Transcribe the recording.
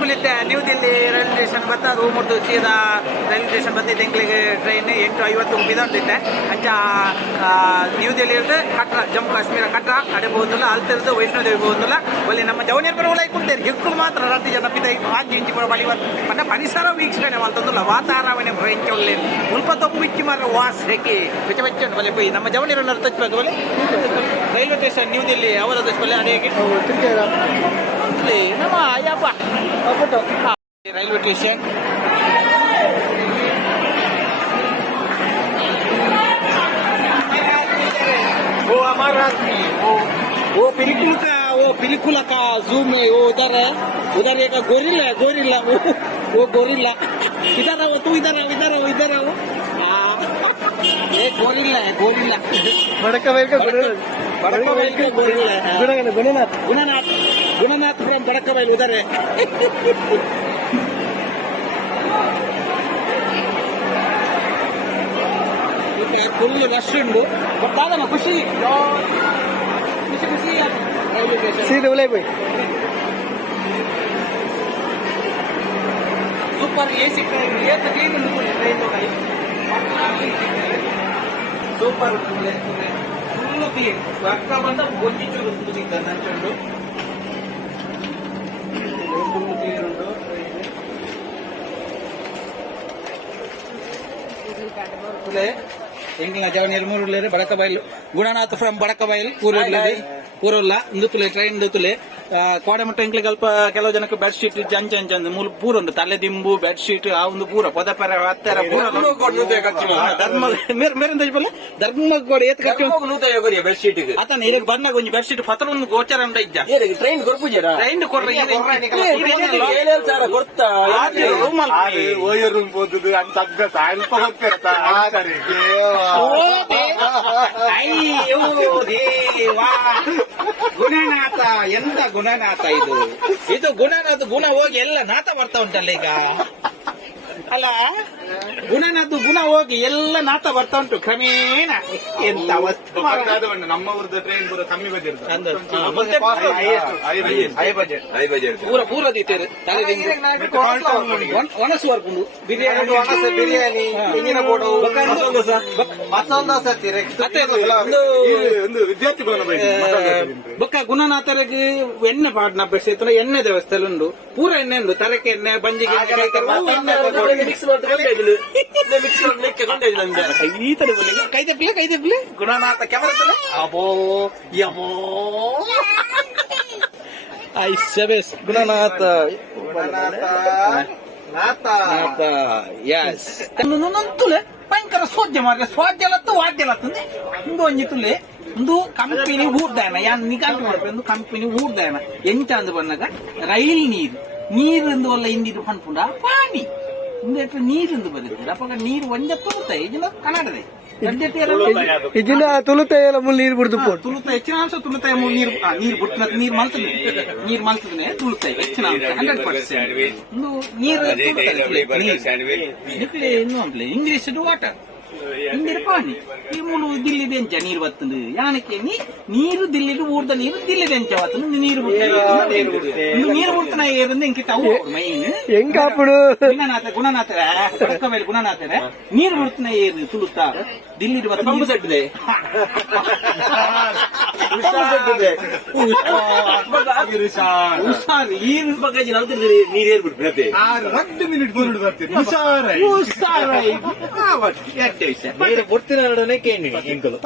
ಕುಲಿತೆ new Delhi railway station ಬತ್ತ room ಉಂಟು ಸೀದಾ ರೈಲ್ವೆ ಸ್ಟೇಷನ್ ಬತ್ತಿದ್ದ ಎಂಕ್ಲಿಗೆ ಟ್ರೈನ್ 8:50 ಮುಗಿದೊಂದಿತ್ತೆ ಅಂಚ ನ್ಯೂ ದಿಲ್ಲಿ ಇருந்து ಕಟ್ರಾ ಜಮ್ಮು ಕಾಶ್ಮೀರ ಕಟ್ರಾ ಅಡೆ ಬೋದಿಲ್ಲ ಅಲ್ತಿರ್ದು ವೈಷ್ಣೋದೇವಿ ಬೋದಿಲ್ಲ ಅಲ್ಲಿ ನಮ್ಮ ಜವನಿಯರ್ ಬರೋ ಕುಂತೇರಿ ಹೆಕ್ಕಳು ಮಾತ್ರ ರಾತ್ರಿ ಜನ ಪಿದ ಆಂಜಿ ಇಂಚಿ ಬಳಿ ಮತ್ತೆ ಪರಿಸರ ವೀಕ್ಷಣೆ ಮಾಡ್ತಂದಿಲ್ಲ ವಾತಾವರಣ ಭಯಂಕ ಒಳ್ಳೆ ಮುಲ್ಪ ತಪ್ಪು ಬಿಚ್ಚಿ ಮಾರ ವಾಸ್ ಹೇಗೆ ಬೆಚ್ಚ ಬೆಚ್ಚ ಉಂಟು ಬಲೆ ಪೈ ನಮ್ಮ ಜವನಿಯರನ್ನು ತಚ್ಚಬೇಕು ಬಲೆ ರೈಲ್ವೆ ಸ್ಟೇಷನ್ ನ್ಯೂ ದಿಲ್ಲಿ ಅವರ ಬಲೆ ಅಡಿಗೆ ನಮ್ಮ ಅಯ್ಯಪ್ಪ ರೈಲ್ವೆ ಸ್ಟೇಷನ್ वो हमारा वो पिलिकुला का जूम है वो उधर एक गोरिल्ला वो गोरिल्ला इधर आओ तू इधर आओ ये गोरिल्ला है गोरिल्ला बड़कबैल का गोरिल्ला गुणनाथ फ्रॉम बड़कबैल उधर है फुल रश उंडु ಗೊತ್ತಾಗಲ್ಲ ಖುಷಿ सीधे उले भाई ಸೂಪರ್ ಎಸಿ ಟ್ರೈನ್ ये clean train super full clean work ಬಂದ ಒಂಜಿ ಚೂರು ಸಿಗ್ತ ನಂಚುಂಡು ಫುಲ್ ಕ್ಲೀನ್ ಉಂಟು ಎಂಗಿನ ಜವನಿಯರ್ ಮೂರು ಬಡಕಬೈಲು ಗುಣನಾಥ್ ಫ್ರಮ್ ಬಡಕಬೈಲ್ ಪೂರಲ್ಲ ಇಂದುತುಲೆ ಟ್ರೈನ್ ಇಂದುತುಲೆ ಕೋಡೆಮಟ್ಟ ಎಂಕ್ಲಿಗೆ ಅಲ್ಪ ಕೆಲವು ಜನಕ್ಕೆ ಬೆಡ್ ಶೀಟ್ ಜಂಚ ಮೂಲ ಪೂರ ಉಂಟು ತಲೆ ದಿಂಬು ಬೆಡ್ ಶೀಟ್ ಆ ಒಂದು ಪೂರ ಪದಪರ ಹತ್ತರ ಪೂರ ಧರ್ಮ ಧರ್ಮ ಗೋಡೆ ಏತ್ ಕಟ್ಟಿ ಬೆಡ್ ಶೀಟ್ ಅತನ ಈಗ ಬಂದಾಗ ಒಂದು ಬೆಡ್ ಶೀಟ್ ಪತ್ರ ಒಂದು ಗೋಚರ ಉಂಟ ಇದ್ದ ಟ್ರೈನ್ ಕೊರ್ಪುಜರ ಟ್ರೈನ್ ಕೊರ್ರಿ ಕೊಡ್ತಾ ರೂಮ್ ಹೋಗುದು ಅಂತ ಅಭ್ಯಾಸ ಅಲ್ಪ ಹೋಗ್ತಿರ್ತಾ ಅಯ್ಯೋ ದೇವಾ ಗುಣನಾಥ ಎಂತ ಗುಣನಾಥ ಇದು ಗುಣನಾಥ ಗುಣ ಹೋಗಿ ಎಲ್ಲ ನಾಥ ಬರ್ತಾ ಉಂಟಲ್ಲ ಈಗ ಅಲ್ಲ ಗುಣನಾಥ ಗುಣ ಹೋಗಿ ಎಲ್ಲ ನಾಥ ಬರ್ತಾ ಉಂಟು ಕ್ರಮೇಣ ಎಂತ ನಮ್ಮ ಊರದ ಟ್ರೈನ್ ಪೂರ ಕಮ್ಮಿ ಪೂರ ದೀತೇರು ಒಣಸು ಬರ್ಕೊಂಡು ಬಿರಿಯಾನಿ ತೆಂಗಿನ ಬೋಡು ಮಸಾಲ ವಿದ್ಯಾರ್ಥಿ ಬೊಕ್ಕ ಗುಣನಾಥರಿಗೆ ಎಣ್ಣೆ ಪಾಡ್ನ ಬೆಳೆಸಿತ್ತು ಎಣ್ಣೆ ದೇವಸ್ಥಾನ ಉಂಡು ಪೂರ ಎಣ್ಣೆ ಉಂಡು ತರಕೆ ಎಣ್ಣೆ ಬಂಜಿಗೆ ಕೈ ತಪ್ಪಲೆ ಗುಣನಾಥ ಕ್ಯಾಮರಾ ಅಬೋ ಯಬೋ ಐಸಬೇಸ್ ಗುಣನಾಥ ಯಸ್ ನಂತುಲೆ ಭಯಂಕರ ಸೋಜ್ಯ ಮಾರ್ಗ ಸ್ವಾದ್ಯಲತ್ತು ವಾದ್ಯಲತ್ತಂದೆ ಇಂದು ಒಂಜಿತ್ತುಲೆ ಒಂದು ಕಂಪನಿ ಊರ್ದಾಯನ ಯಾನ್ ನಿಗಾಂತ ಮಾಡ್ಬೇಕು ಒಂದು ಕಂಪನಿ ಊರ್ದಾಯನ ಎಂತ ಅಂದು ಬಂದಾಗ ರೈಲ್ ನೀರು ಒಲ್ಲ ಇಂದಿರು ಪನ್ಪುಂಡ ಪಾನಿ ಇಂದ ನೀರಿಂದು ಬರುತ್ತೆ ಅಪ್ಪ ನೀರು ಒಂದೇ ತುಳುತ್ತೆ ಇದನ್ನ ಕನ್ನಡದೆ ಇದನ್ನ ತುಳುತಾಯ ಮುಲ್ ನೀರು ಬಿಡ್ದು ತುಳುತ ಹೆಚ್ಚಿನ ಅಂಶ ತುಳುತಾಯ ಮುಲ್ ನೀರು ಬಿಡ್ತ ನೀರು ಮಲ್ತದನೆ ತುಳುತಾಯ ಹೆಚ್ಚಿನ ಅಂಶ 100% ನೀರು ಇಂಗ್ಲಿಷ್ ವಾಟರ್ ಇಂದಿರ ಪಾನಿ ಈ ಮೂಲು ದಿಲ್ಲಿ ಬೆಂಚ ನೀರು ಬರ್ತದೆ ಯಾನಕ್ಕೆ ನೀರು ದಿಲ್ಲಿಗೆ ಊರ್ದ ನೀರು ದಿಲ್ಲಿ ಬೆಂಚ ಬರ್ತದೆ ನೀರು ಬಿಡ್ತಾನ ಏರಂದ್ರೆ ಇಂಕಿತ ಮೈನ್ ಹೆಂಗಾಪುಡು ಗುಣನಾಥ ಬಡಕಬೈಲ್ ಗುಣನಾಥರ ನೀರು ಬಿಡ್ತಾನ ಏರು ತುಳುತ್ತಾ ದಿಲ್ಲಿ ಪಂಪು ಸೆಟ್ಟಿದೆ ಹುಷಾರು ಈ ಬಗ್ಗಜಿ ನೀರು ಏರ್ಬಿಡ್ತದೆ 10 ಮಿನಿಟ್ ಬಂದು ಬರ್ತೀವಿ మీరు పుట్టిననే కేండి ఇంకలు